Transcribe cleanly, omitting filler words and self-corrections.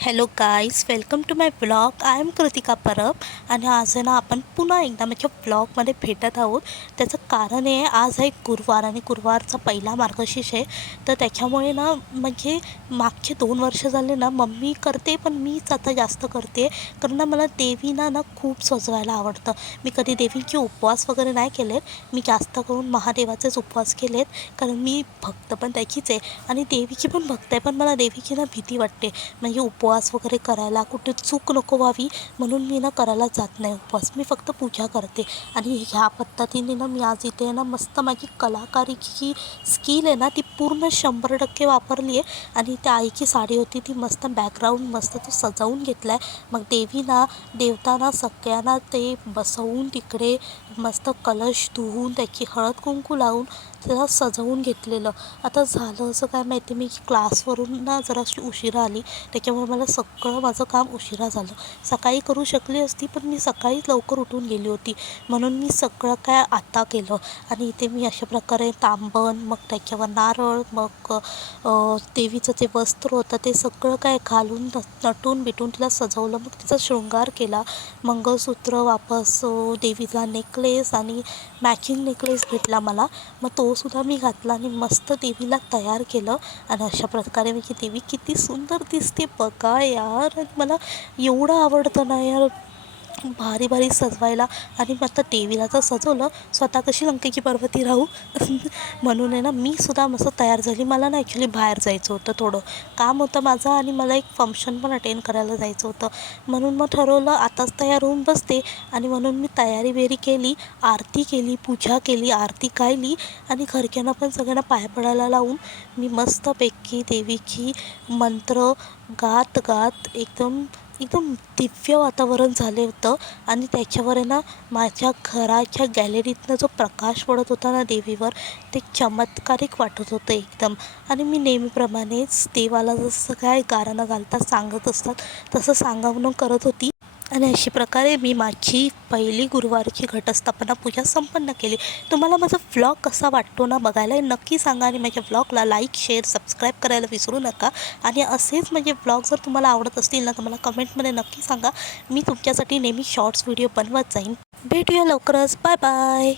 Hello guys, welcome to my blog. I am Kritika Parab. आणि आज आहे ना आपण पुन्हा एकदा माझ्या ब्लॉगमध्ये भेटत आहोत. त्याचं कारण आहे, आज आहे गुरुवार आणि गुरुवारचा पहिला मार्गशीर्ष आहे. तर त्याच्यामुळे ना म्हणजे मागचे 2 वर्ष झाले ना मम्मी करते, पण मीच आता जास्त करते. कारण ना मला देवीना ना खूप सजवायला आवडतं. मी कधी देवीचे उपवास वगैरे नाही केलेत. मी जास्त करून महादेवाचेच उपवास केलेत, कारण मी भक्त पण त्याचीच आहे आणि देवीची पण भक्त आहे. पण मला देवीची ना भीती वाटते, म्हणजे उपवास वगैरे करायला कुठे चूक नको व्हावी म्हणून मी ना करायला जात नाही उपवास. मी फक्त पूजा करते. आणि ह्या पद्धतीने ना मी आज इथे ना मस्त माझी कलाकारीची स्किल आहे ना ती पूर्ण 100% वापरली आहे. आणि त्या आईची साडी होती ती मस्त बॅकग्राऊंड मस्त तो सजवून घेतला आहे. मग देवतांना सगळ्यांना ते बसवून तिकडे मस्त कलश धुवून त्याची हळद कुंकू लावून त्याला सजवून घेतलेलं. आता झालं असं काय माहिती, मी क्लासवरून ना जराशी उशिरा आली, त्याच्यामुळे मला सगळं माझं काम उशिरा झालं. सकाळी करू शकली असती, पण मी सकाळीच लवकर उठून गेली होती, म्हणून मी सगळं काय आता केलं. आणि इथे मी अशा प्रकारे तांबण, मग त्याच्यावर नारळ, मग देवीचं जे वस्त्र होतं ते सगळं काय घालून नटून बिटून तिला सजवलं. मग तिचा शृंगार केला. मंगळसूत्र वापस, देवीला नेकलेस आणि मॅचिंग नेकलेस भेटला मला, मग तोसुद्धा मी घातला आणि मस्त देवीला तयार केलं. आणि अशा प्रकारे मी की देवी किती सुंदर दिसते बघा यार. आणि मला एवढं आवडतं ना यार भारी भारी सजवायला. आणि मग आता देवीला तर सजवलं, स्वतः कशी लंकेची पर्वती राहू म्हणून आहे ना मी सुद्धा मस्त तयार झाली. मला ना ॲक्च्युली बाहेर जायचं होतं, थोडं काम होतं माझं आणि मला एक फंक्शन पण अटेंड करायला जायचं होतं. म्हणून मग ठरवलं आताच तयार होऊन बसते. आणि म्हणून मी तयारी बेरी केली, आरती केली, पूजा केली, आरती गायली आणि घरच्यांना पण सगळ्यांना पाया पडायला लावून मी मस्तपैकी देवीची मंत्र गात गात एकदम एकदम दिव्य वातावरण झाले होतं. आणि त्याच्यावर आहे ना माझ्या घराच्या गॅलरीतनं जो प्रकाश पडत होता ना देवीवर, ते चमत्कारिक वाटत होतं एकदम. आणि मी नेहमीप्रमाणेच देवाला जसं काय गाणं घालतात सांगत असतात तसं सांगवणं करत होती. आणि अशा प्रकारे मी माझी पहिली गुरुवारची घटस्थापना पूजा संपन्न केली. तुम्हाला माझा व्लॉग कसा वाटतो ना बघायला नक्की सांगा. आणि माझ्या व्लॉगला लाईक, शेअर, सबस्क्राईब करायला विसरू नका. आणि असेच म्हणजे व्लॉग जर तुम्हाला आवडत असतील ना तर मला कमेंटमध्ये नक्की सांगा. मी तुमच्यासाठी नेहमी शॉर्ट्स व्हिडिओ बनवत जाईन. भेटूया लवकरच. Bye bye.